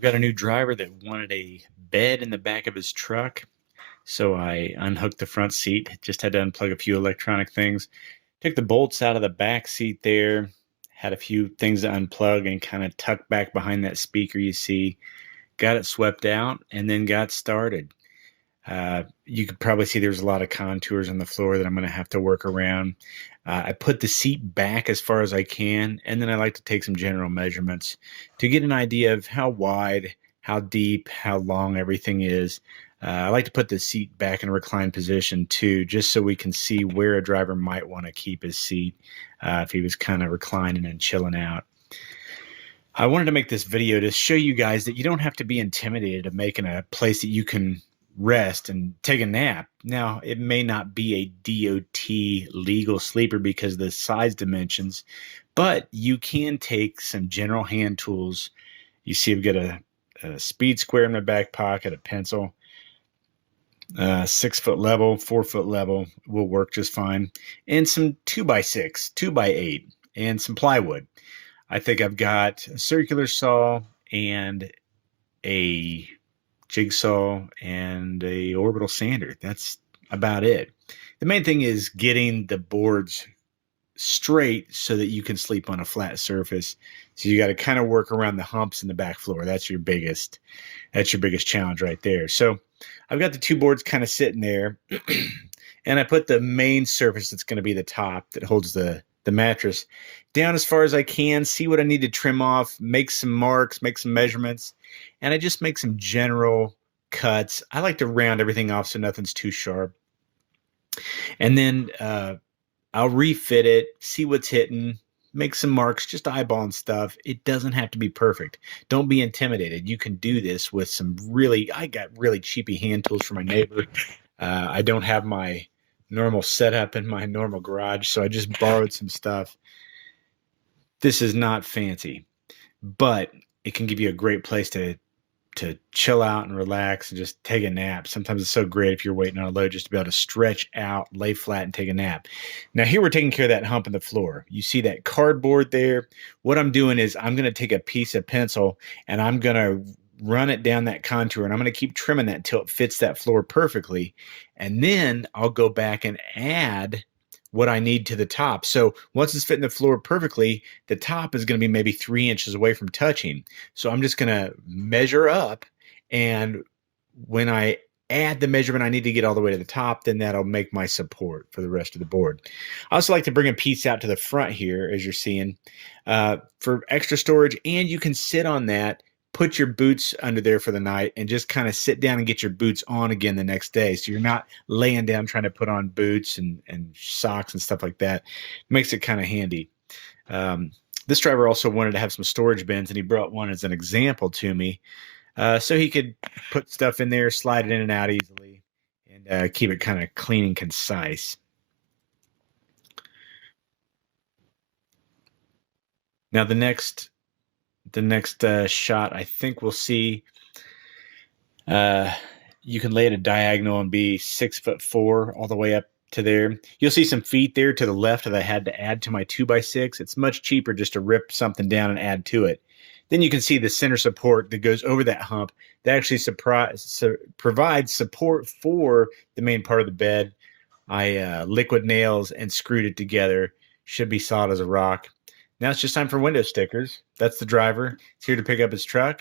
I've got a new driver that wanted a bed in the back of his truck. So I unhooked the front seat, just had to unplug a few electronic things, took the bolts out of the back seat there, had a few things to unplug and kind of tuck back behind that speaker you see, got it swept out, and then got started. You could probably see there's a lot of contours on the floor that I'm going to have to work around. I put the seat back as far as I can, and then I like to take some general measurements to get an idea of how wide, how deep, how long everything is. I like to put the seat back in a reclined position too, just so we can see where a driver might want to keep his seat if he was kind of reclining and chilling out. I wanted to make this video to show you guys that you don't have to be intimidated of making a place that you can rest and take a nap. Now, it may not be a DOT legal sleeper because of the size dimensions, but you can take some general hand tools. You see I've got a speed square in my back pocket, a pencil, 6 foot level, 4 foot level will work just fine, and some 2x6, 2x8, and some plywood. I think I've got a circular saw and a jigsaw and a orbital sander. That's about it. The main thing is getting the boards straight so that you can sleep on a flat surface. So you got to kind of work around the humps in the back floor. That's your biggest challenge right there. So I've got the two boards kind of sitting there and I put the main surface that's going to be the top that holds the mattress down as far as I can, see what I need to trim off, make some marks, make some measurements, and I just make some general cuts. I like to round everything off so nothing's too sharp. And then I'll refit it, see what's hitting, make some marks, just eyeballing stuff. It doesn't have to be perfect. Don't be intimidated. You can do this with I got really cheapy hand tools from my neighbor. I don't have my normal setup in my normal garage, so I just borrowed some stuff. This is not fancy, but it can give you a great place to chill out and relax and just take a nap. Sometimes it's so great if you're waiting on a load just to be able to stretch out, lay flat, and take a nap. Now here we're taking care of that hump in the floor. You see that cardboard there? What I'm doing is I'm going to take a piece of pencil and I'm going to run it down that contour, and I'm going to keep trimming that until it fits that floor perfectly. And then I'll go back and add what I need to the top. So once it's fitting the floor perfectly, the top is going to be maybe 3 inches away from touching. So I'm just going to measure up, and when I add the measurement I need to get all the way to the top, then that'll make my support for the rest of the board. I also like to bring a piece out to the front here, as you're seeing, for extra storage, and you can sit on that, put your boots under there for the night, and just kind of sit down and get your boots on again the next day. So you're not laying down trying to put on boots and socks and stuff like that. Makes it kind of handy. This driver also wanted to have some storage bins, and he brought one as an example to me. So he could put stuff in there, slide it in and out easily, and keep it kind of clean and concise. Now the next shot, I think we'll see, you can lay it a diagonal and be 6'4" all the way up to there. You'll see some feet there to the left that I had to add to my 2x6. It's much cheaper just to rip something down and add to it. Then you can see the center support that goes over that hump that actually provides support for the main part of the bed. I liquid nails and screwed it together. Should be solid as a rock. Now it's just time for window stickers. That's the driver. He's here to pick up his truck,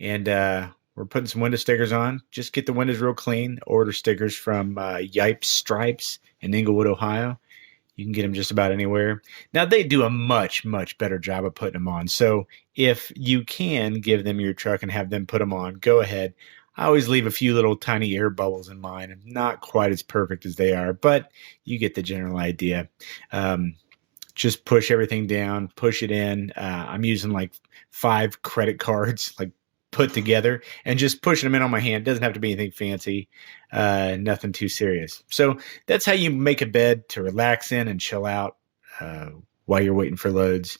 and we're putting some window stickers on. Just get the windows real clean. Order stickers from Yipes Stripes in Englewood, Ohio. You can get them just about anywhere. Now, they do a much, much better job of putting them on. So if you can give them your truck and have them put them on, go ahead. I always leave a few little tiny air bubbles in mine. I'm not quite as perfect as they are, but you get the general idea. Just push everything down, push it in. I'm using like 5 credit cards, like put together, and just pushing them in on my hand. Doesn't have to be anything fancy, nothing too serious. So that's how you make a bed to relax in and chill out while you're waiting for loads.